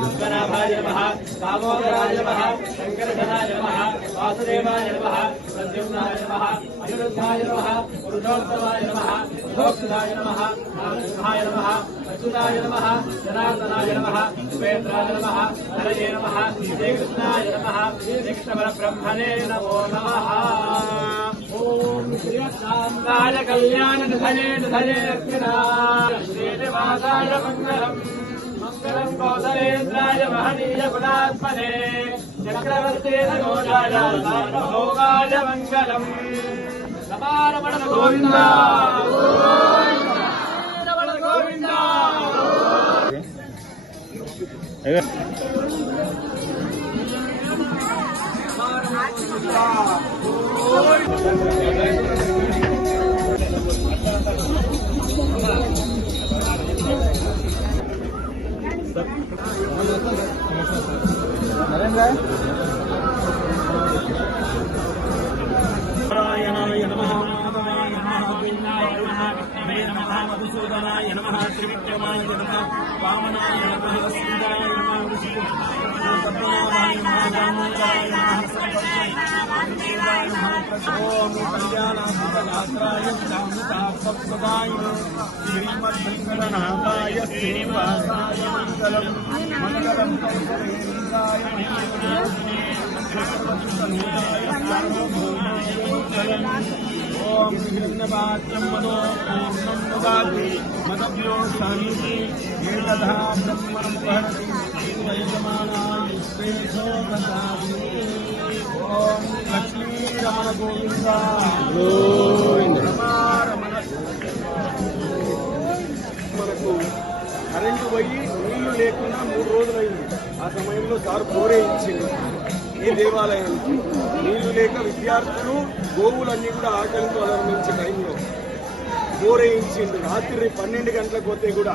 शङ्कराभाय नमः वासुदेवाय नमः प्रद्युम्नाय नमः अनिरुद्धाय नमः पुरुषोत्तमाय नमः मोक्षदाय नमः नामसिंहाय अर्जुनाय नमः जनार्दनाय नमः सुवेन्द्राय नमः हरये नमः श्रीकृष्णाय नमः श्रीकृष्णपरब्रह्मणे नमो नमः ॐ श्रीकाय कल्याणधने धने మంగళం కౌసలేంద్రాయ మహనీయ గుణాత్మనే చక్రవర్తే నోజాయ భోగాయ మంగళం సమారమణ గోవింద రమణ గోవింద నారాయణాయ నమః వామనాయ నమః శ్రీరాయ నమః పద్మనాభాయ నమః దామోదరాయ నమః సంపర్కాయ నమః ఓం కళ్యాణాయ సప్తదాయ శ్రీమద్వంకరనాథాయ శ్రీనివాసాయ మంగళం మంగళం కౌసలేంద్రాయ ఓం భిన్నవాక్యం మనో పూర్ణం మనకు కరెంటు పోయి నీళ్ళు లేకుండా మూడు రోజులైంది. ఆ సమయంలో సార్ బోరే ఇచ్చింది ఈ దేవాలయానికి నీళ్ళు లేక విద్యార్థులు గోవులన్నీ కూడా ఆకలితో అలర్మించే టైంలో బోరే రాత్రి పన్నెండు గంటలకు పోతే కూడా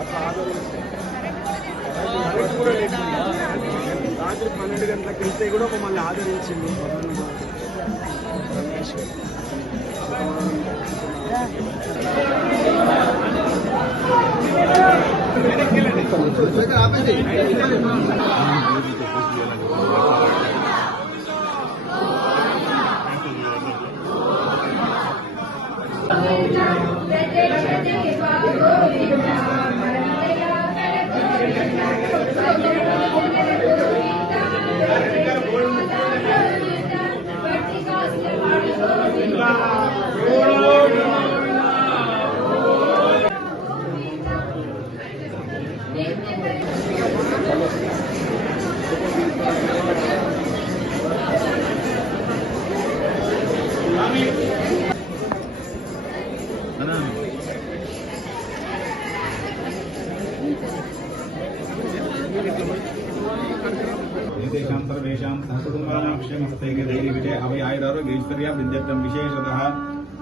అట్లా ఆదరించారు కూడా రాత్రి పన్నెండు గంటలకు వెళ్తే కూడా మమ్మల్ని ఆదరించింది రమేష్ Amém. एतेषां सर्वेषां सहकुटुम्बानां क्षेमस्थैक धैर्यविजय अभयायुरारोग्यैश्वर्या विद्यर्थं विशेषतः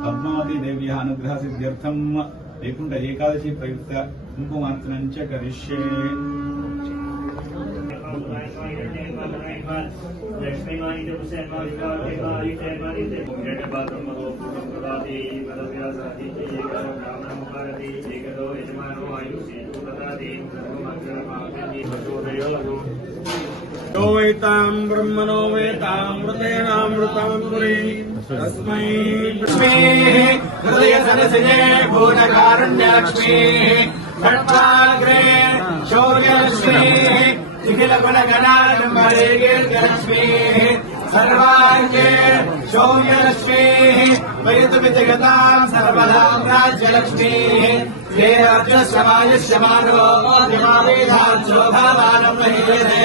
पद्मावतीदेव्यः अनुग्रहसिद्ध्यर्थं प्रयुक्त कुङ्कुमार्चनं जब उसे मालिका यो वेताम् ब्रह्मणो वेतामृतेनामृताम्बुरे तस्मै लक्ष्मीः हृदयसरसये भूतकारुण्याक्ष्मीः खट्वाग्रे शौर्यलक्ष्मीः निखिलगुणगणालम्बरेगेर्गलक्ष्मीः सर्वाङ्गे शौर्यलक्ष्मीः वयतु जगताम् सर्वदाम् राज्यलक्ष्मीः। ये राज्यश्रमायश्यमानो दिवादेशान् शोभावानम् महीयते